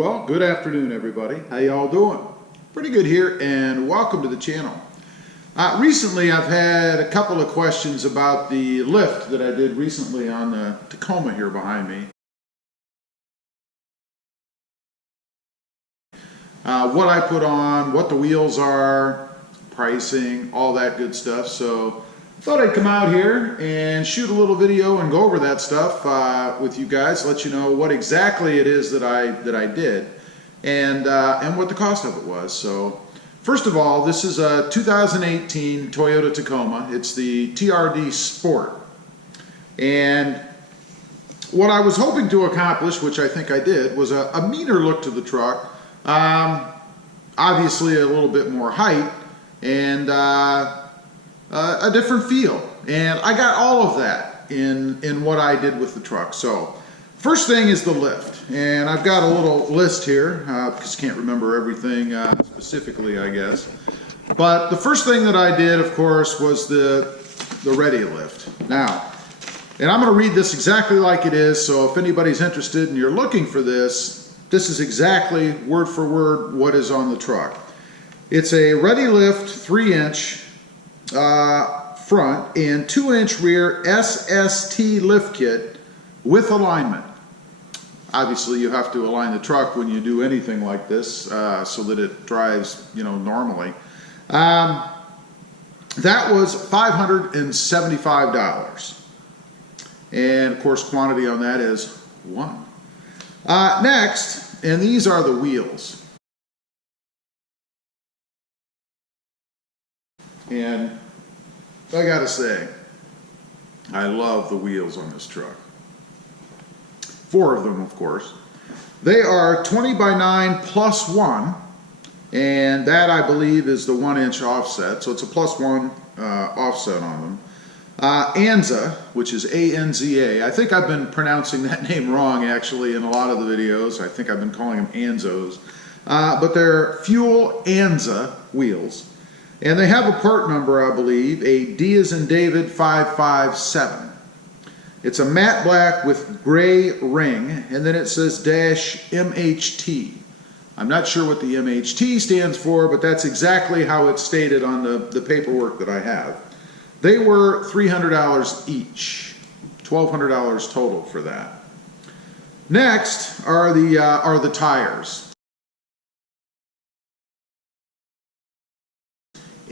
Well, good afternoon, everybody. How y'all doing? Pretty good here, and welcome to the channel. Recently, I've had a couple of questions about the lift that I did recently on the Tacoma here behind me. What I put on, what the wheels are, pricing, all that good stuff. So I thought I'd come out here and shoot a little video and go over that stuff with you guys, let you know what exactly it is that I did and what the cost of it was. So first of all, this is a 2018 Toyota Tacoma. It's the TRD Sport. And what I was hoping to accomplish, which I think I did, was a meaner look to the truck. Obviously a little bit more height and a different feel, and I got all of that in what I did with the truck. So first thing is the lift, and I've got a little list here because I can't remember everything specifically, I guess. But the first thing that I did, of course, was the ready lift. Now, and I'm going to read this exactly like it is, so if anybody's interested and you're looking for this, this is exactly word for word what is on the truck. It's a ready lift 3-inch front and 2-inch rear SST lift kit with alignment. Obviously you have to align the truck when you do anything like this so that it drives, you know, normally. That was $575, and of course quantity on that is 1. Next, and these are the wheels. And I gotta say, I love the wheels on this truck. 4 of them, of course. They are 20 by 9 plus 1, and that I believe is the 1-inch offset, so it's a plus 1 offset on them. Anza, which is A-N-Z-A. I think I've been pronouncing that name wrong actually in a lot of the videos. I think I've been calling them Anzos. But they're Fuel Anza wheels. And they have a part number, I believe, a D as in David 557. It's a matte black with gray ring, and then it says dash MHT. I'm not sure what the MHT stands for, but that's exactly how it's stated on the paperwork that I have. They were $300 each, $1,200 total for that. Next are the tires.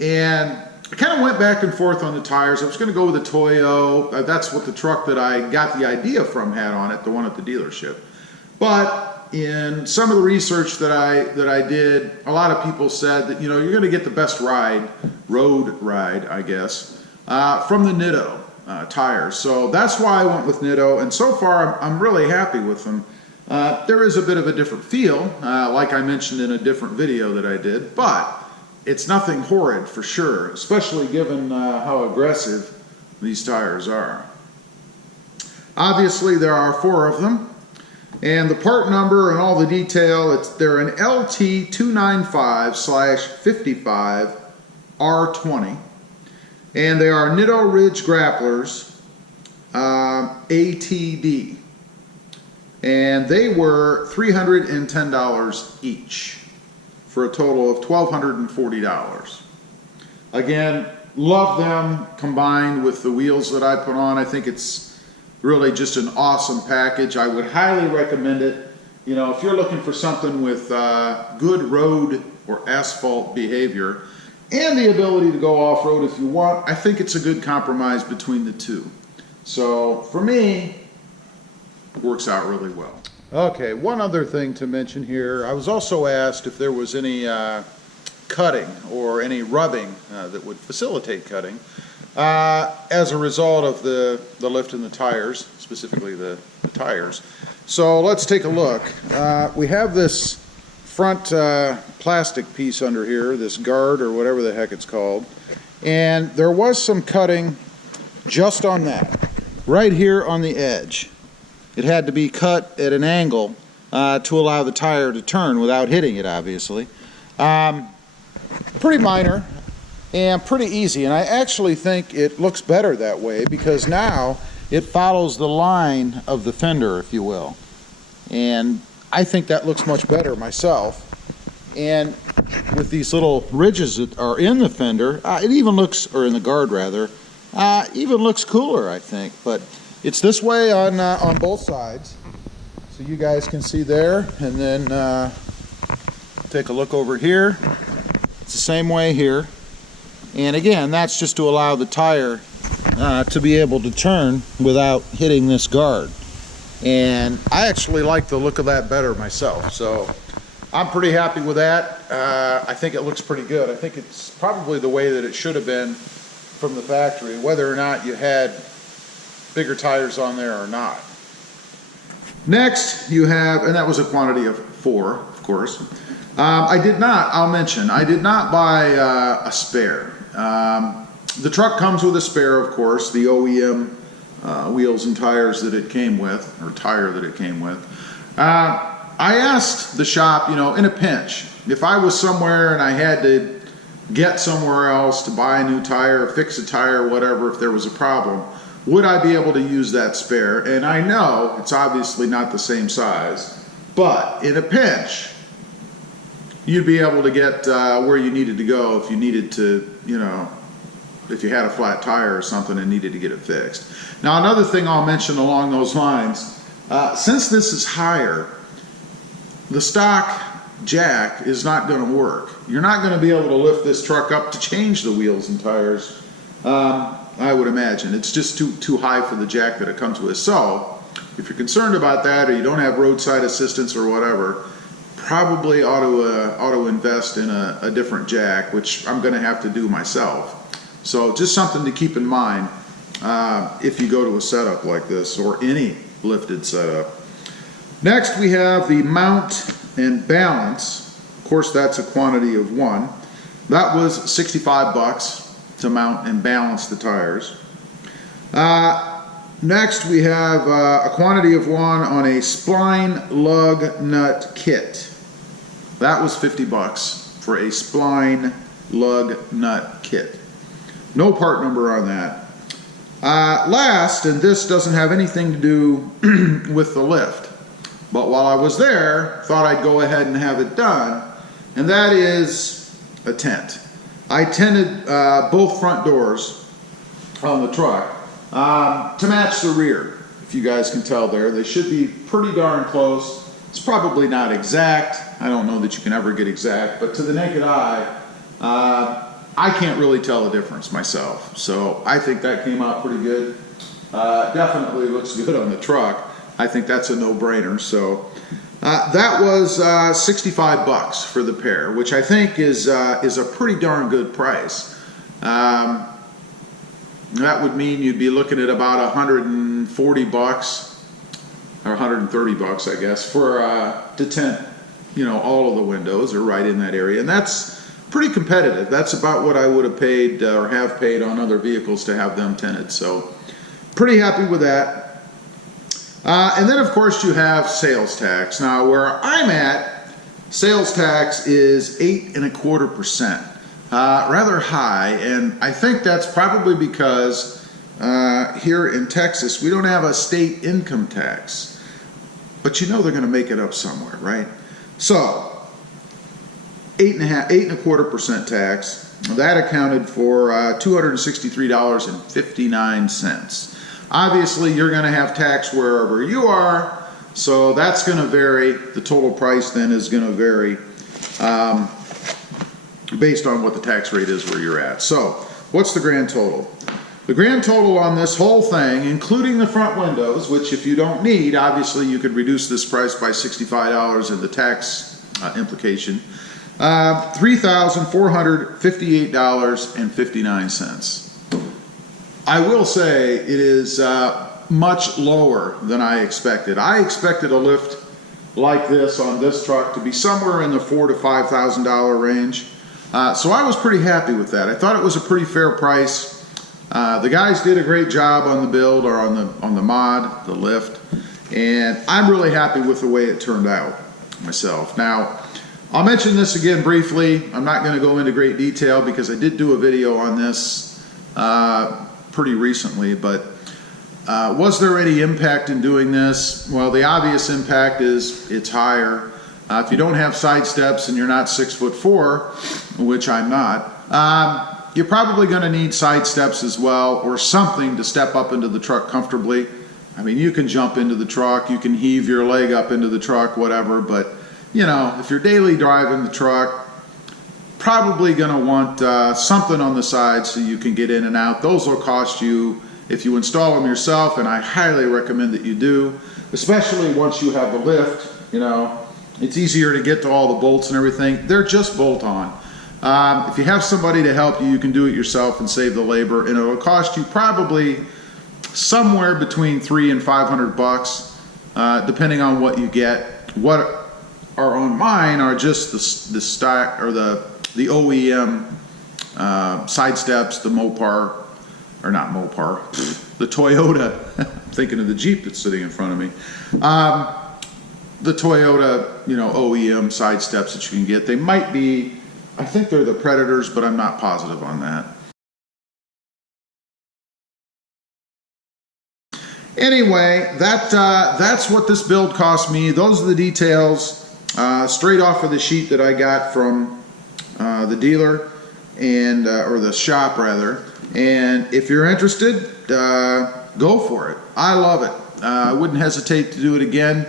And I kind of went back and forth on the tires. I was going to go with a Toyo. That's what the truck that I got the idea from had on it, the one at the dealership. But in some of the research that I did, a lot of people said that, you know, you're going to get the best road ride, I guess, from the Nitto tires. So that's why I went with Nitto, and so far I'm really happy with them. There is a bit of a different feel, like I mentioned in a different video that I did, but it's nothing horrid for sure, especially given how aggressive these tires are. Obviously there are 4 of them, and the part number and all the detail, they're an LT295/55R20, and they are Nitto Ridge Grapplers ATD, and they were $310 each, for a total of $1,240. Again, love them combined with the wheels that I put on. I think it's really just an awesome package. I would highly recommend it. You know, if you're looking for something with good road or asphalt behavior and the ability to go off-road if you want, I think it's a good compromise between the two. So for me, it works out really well. Okay, one other thing to mention here. I was also asked if there was any cutting or any rubbing that would facilitate cutting as a result of the lift in the tires, specifically the tires. So let's take a look. We have this front plastic piece under here, this guard or whatever the heck it's called, and there was some cutting just on that, right here on the edge. It had to be cut at an angle to allow the tire to turn without hitting it, obviously. Pretty minor and pretty easy, and I actually think it looks better that way because now it follows the line of the fender, if you will. And I think that looks much better myself. And with these little ridges that are in the fender, it even looks, or in the guard rather, even looks cooler, I think. But it's this way on both sides, so you guys can see there. And then take a look over here. It's the same way here. And again, that's just to allow the tire to be able to turn without hitting this guard. And I actually like the look of that better myself, so I'm pretty happy with that. I think it looks pretty good. I think it's probably the way that it should have been from the factory, whether or not you had bigger tires on there or not. Next you have, and that was a quantity of 4, of course. I did not buy a spare. The truck comes with a spare, of course, the OEM wheels and tires that it came with, or tire that it came with. I asked the shop, you know, in a pinch, if I was somewhere and I had to get somewhere else to buy a new tire, fix a tire, whatever, if there was a problem, would I be able to use that spare? And I know it's obviously not the same size, but in a pinch, you'd be able to get where you needed to go if you needed to, you know, if you had a flat tire or something and needed to get it fixed. Now, another thing I'll mention along those lines, since this is higher, the stock jack is not going to work. You're not going to be able to lift this truck up to change the wheels and tires, I would imagine. It's just too high for the jack that it comes with. So, if you're concerned about that, or you don't have roadside assistance or whatever, probably ought to invest in a different jack, which I'm going to have to do myself. So just something to keep in mind if you go to a setup like this, or any lifted setup. Next we have the mount and balance. Of course, that's a quantity of 1. That was 65 bucks to mount and balance the tires. Next we have a quantity of 1 on a spline lug nut kit. That was 50 bucks for a spline lug nut kit. No part number on that. Last, and this doesn't have anything to do with the lift, but while I was there, thought I'd go ahead and have it done, and that is a tent. I tented both front doors on the truck to match the rear. If you guys can tell there, they should be pretty darn close. It's probably not exact. I don't know that you can ever get exact, but to the naked eye, I can't really tell the difference myself. So I think that came out pretty good. Definitely looks good on the truck. I think that's a no-brainer. So that was 65 bucks for the pair, which I think is a pretty darn good price. That would mean you'd be looking at about 140 bucks or 130 bucks, I guess, for to tent, you know, all of the windows, or right in that area, and that's pretty competitive. That's about what I would have paid or have paid on other vehicles to have them tinted. So pretty happy with that. And then of course you have sales tax. Now where I'm at, sales tax is 8.25%. Rather high, and I think that's probably because here in Texas we don't have a state income tax. But you know they're going to make it up somewhere, right? So 8.25% tax. That accounted for $263.59. Obviously, you're going to have tax wherever you are, so that's going to vary. The total price then is going to vary based on what the tax rate is where you're at. So, what's the grand total? The grand total on this whole thing, including the front windows, which if you don't need, obviously you could reduce this price by $65 in the tax implication. $3,458.59. I will say it is much lower than I expected. I expected a lift like this on this truck to be somewhere in the $4,000 to $5,000 range. So I was pretty happy with that. I thought it was a pretty fair price. The guys did a great job on the build, or on the mod, the lift, and I'm really happy with the way it turned out myself. Now, I'll mention this again briefly. I'm not going to go into great detail because I did do a video on this pretty recently, but Was there any impact in doing this? Well, the obvious impact is it's higher. If you don't have side steps and you're not 6'4", which I'm not, you're probably going to need side steps as well, or something to step up into the truck comfortably. I mean, you can jump into the truck, you can heave your leg up into the truck, whatever, but you know, if you're daily driving the truck, probably going to want something on the side so you can get in and out. Those will cost you if you install them yourself, and I highly recommend that you do, especially once you have the lift. You know, it's easier to get to all the bolts and everything. They're just bolt on. If you have somebody to help you, you can do it yourself and save the labor, and it'll cost you probably somewhere between $300 and $500, depending on what you get. What are on mine are just the stock or the OEM side steps, the Mopar, or not Mopar, the Toyota. I'm thinking of the Jeep that's sitting in front of me. The Toyota, you know, OEM side steps that you can get. They might be, I think they're the Predators, but I'm not positive on that. Anyway, that's what this build cost me. Those are the details straight off of the sheet that I got from the dealer, and or the shop rather. And if you're interested, go for it. I love it. I wouldn't hesitate to do it again.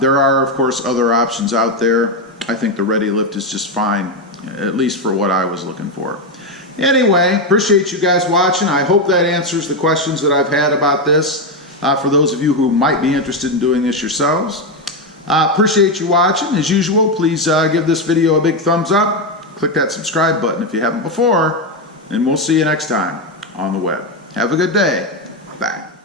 There are, of course, other options out there. I think the Ready Lift is just fine, at least for what I was looking for. Anyway, appreciate you guys watching. I hope that answers the questions that I've had about this for those of you who might be interested in doing this yourselves. Appreciate you watching. As usual, please give this video a big thumbs up. Click that subscribe button if you haven't before, and we'll see you next time on the web. Have a good day. Bye.